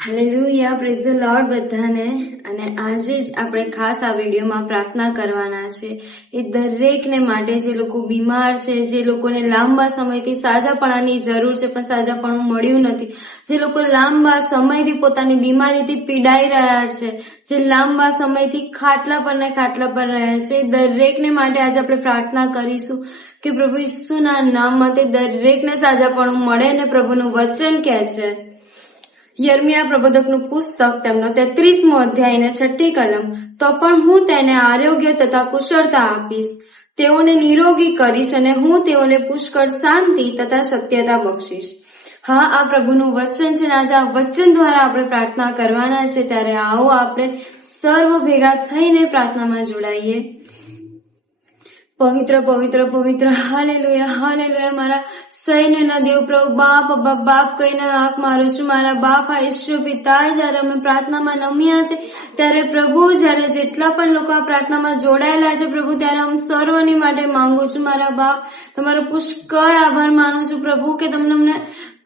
Hallelujah, praise the lord બધાને. અને આજે જ આપણે ખાસ આ વિડીયોમાં પ્રાર્થના કરવાના છે એ દરેકને માટે જે લોકો બીમાર છે, જે લોકોને લાંબા સમયથી સાજાપણાની જરૂર છે પણ સાજાપણું મળ્યું નથી, જે લોકો લાંબા સમયથી પોતાની બીમારીથી પીડાઈ રહ્યા છે, જે લાંબા સમયથી ખાટલા પર રહ્યા છે, દરેકને માટે આજે આપણે પ્રાર્થના કરીશું કે પ્રભુ ઈસુના નામમાં તે દરેકને સાજાપણું મળે. અને પ્રભુનું વચન કહે છે, યર્મિયા પ્રબોધકનું પુસ્તક તેમનો 33મો અધ્યાય અને 6ઠી કલમ, તો પણ હું તેને આરોગ્ય તથા કુશળતા આપીશ, તેઓને નિરોગી કરીશ અને હું તેઓને પુષ્કળ શાંતિ તથા સત્યતા બક્ષીશ. હા, આ પ્રભુનું વચન છે. આજે આ વચન દ્વારા આપણે પ્રાર્થના કરવાના છે. ત્યારે આવો આપણે સર્વ ભેગા થઈને પ્રાર્થનામાં જોડાઈએ. પવિત્ર પવિત્ર પવિત્ર, હાલેલુયા હાલેલુયા. મારા સૈન્યના દેવ પ્રભુ બાપ, બાપ કહીને હાક મારું છું. મારા બાપ, આ ઈશ્વર પિતા, જયારે અમે પ્રાર્થનામાં નમ્યા છે ત્યારે પ્રભુ, જયારે જેટલા પણ લોકો આ પ્રાર્થનામાં જોડાયેલા છે પ્રભુ, ત્યારે હું સર્વની માટે માંગુ છું. મારા બાપ, તમારો પુષ્કળ આભાર માનું છું પ્રભુ કે તમને અમને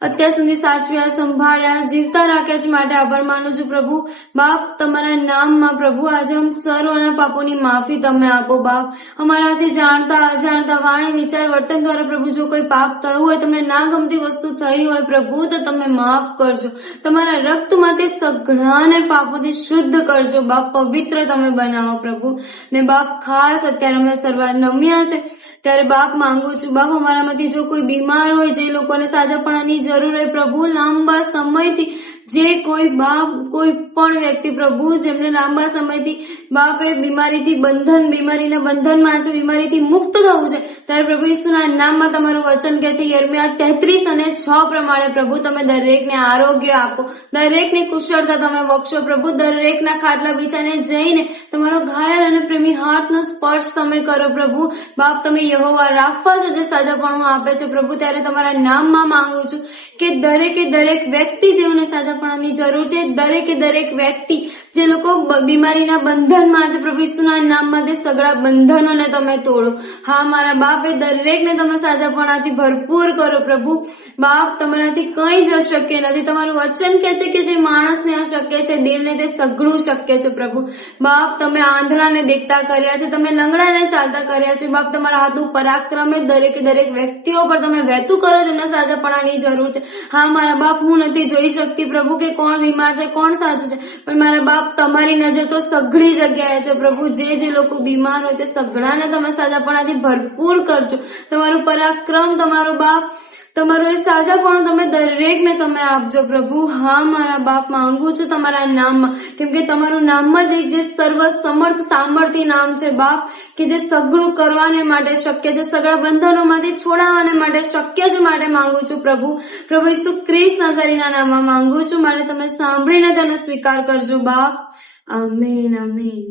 અત્યાર સુધી સાચવ્યા, સંભાળ્યા, જીવતા રાખ્યા છે માટે આભાર માનું છું પ્રભુ. બાપ, તમારા નામમાં પ્રભુ આજે हम સર્વના પાપોની માફી તમે આપો બાપ. અમારાથી જાણતા અજાણતા વાણી વિચાર વર્તન દ્વારા પ્રભુ જો કોઈ પાપ થયું હોય, તમને ના ગમતી વસ્તુ થઈ હોય પ્રભુ, તો તમે માફ કરજો. તમારા રક્તમાં તે સઘળાને પાપોથી શુદ્ધ કરજો બાપ, પવિત્ર તમે બનાવો પ્રભુ. ને બાપ, ખાસ અત્યારે અમે સર્વા નમ્યા છે ત્યારે બાપ માંગુ છું બાપ, અમારામાંથી જો કોઈ બીમાર હોય, જે લોકોને સાજાપણાની જરૂર હોય પ્રભુ, લાંબા સમયથી જે કોઈ બાપ, કોઈ પણ વ્યક્તિ પ્રભુ જેમને લાંબા સમયથી બાપ એ બીમારીના બંધનમાં છે, બીમારીથી મુક્ત થવું છે, ત્યારે પ્રભુ ઈસુના નામમાં તમારું વચન કહે છે યર્મિયા 33 અને 6 પ્રમાણે પ્રભુ તમે દરેકને આરોગ્ય આપો, દરેકને કુશળતા તમે બક્ષો પ્રભુ. દરેકના ખાટલા બિછાને જઈને તમારો ઘાયલ અને પ્રેમી હાથનો સ્પર્શ તમે કરો પ્રભુ. બાપ, તમે યહોવા રાફા છો જે સાજાપણું આપે છે પ્રભુ. ત્યારે તમારા નામમાં માંગુ છું કે દરેક વ્યક્તિ જેઓને સાજાપણાની જરૂર છે, દરેક વ્યક્તિ જે લોકો બીમારીના બંધનમાં છે પ્રભુ ઈસુના નામમાં તે સગળા બંધનોને તમે તોડો. હા મારા બાપ, એ દરેકને તમે સાજાપણાથી ભરપૂર કરો પ્રભુ. બાપ, તમારાથી કંઈ જ અશક્ય નથી. તમારું વચન કહે છે કે જે માણસને અશક્ય છે, દેવને તે સઘળું શક્ય છે પ્રભુ. બાપ, તમે આંધળાને દેખતા કર્યા છે, તમે લંગડાને ચાલતા કર્યા છે બાપ. તમારા હાથનું પરાક્રમ એ દરેક વ્યક્તિઓ પર તમે વહેતું કરો, જેમને સાજાપણાની જરૂર છે. હા મારા બાપ, હું નથી જોઈ શકતી પ્રભુ કે કોણ બીમાર છે, કોણ સાચું છે, પણ મારા બાપ, તમારી નજર તો સઘળી જગ્યાએ છે પ્રભુ. જે લોકો બીમાર હોય તે સઘળાને તમે સાજાપણાથી ભરપૂર કરજો. તમારું પરાક્રમ, તમારું બાપ, તમારું એ સાજાપણું તમે દરેકને તમે આપજો પ્રભુ. હા મારા બાપ, માંગુ છું તમારા નામમાં, કેમ કે તમારું નામમાં જ એક જે સર્વ સમર્થ સામર્થ્ય નામ છે બાપ, કે જે સઘળું કરવાને માટે શક્ય છે, સગળા બંધનોમાંથી છોડાવવાને માટે શક્ય છે. માટે માંગુ છું પ્રભુ ઈસુ ખ્રિસ્ત નાઝરીના નામમાં માંગુ છું. માટે તમે સાંભળીને તેને સ્વીકાર કરજો બાપ. Amen amen.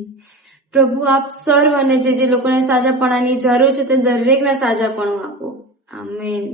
પ્રભુ, આપ સર્વ અને જે લોકોને સાજાપણાની જરૂર છે તે દરેકને સાજાપણું આપો. આમેન.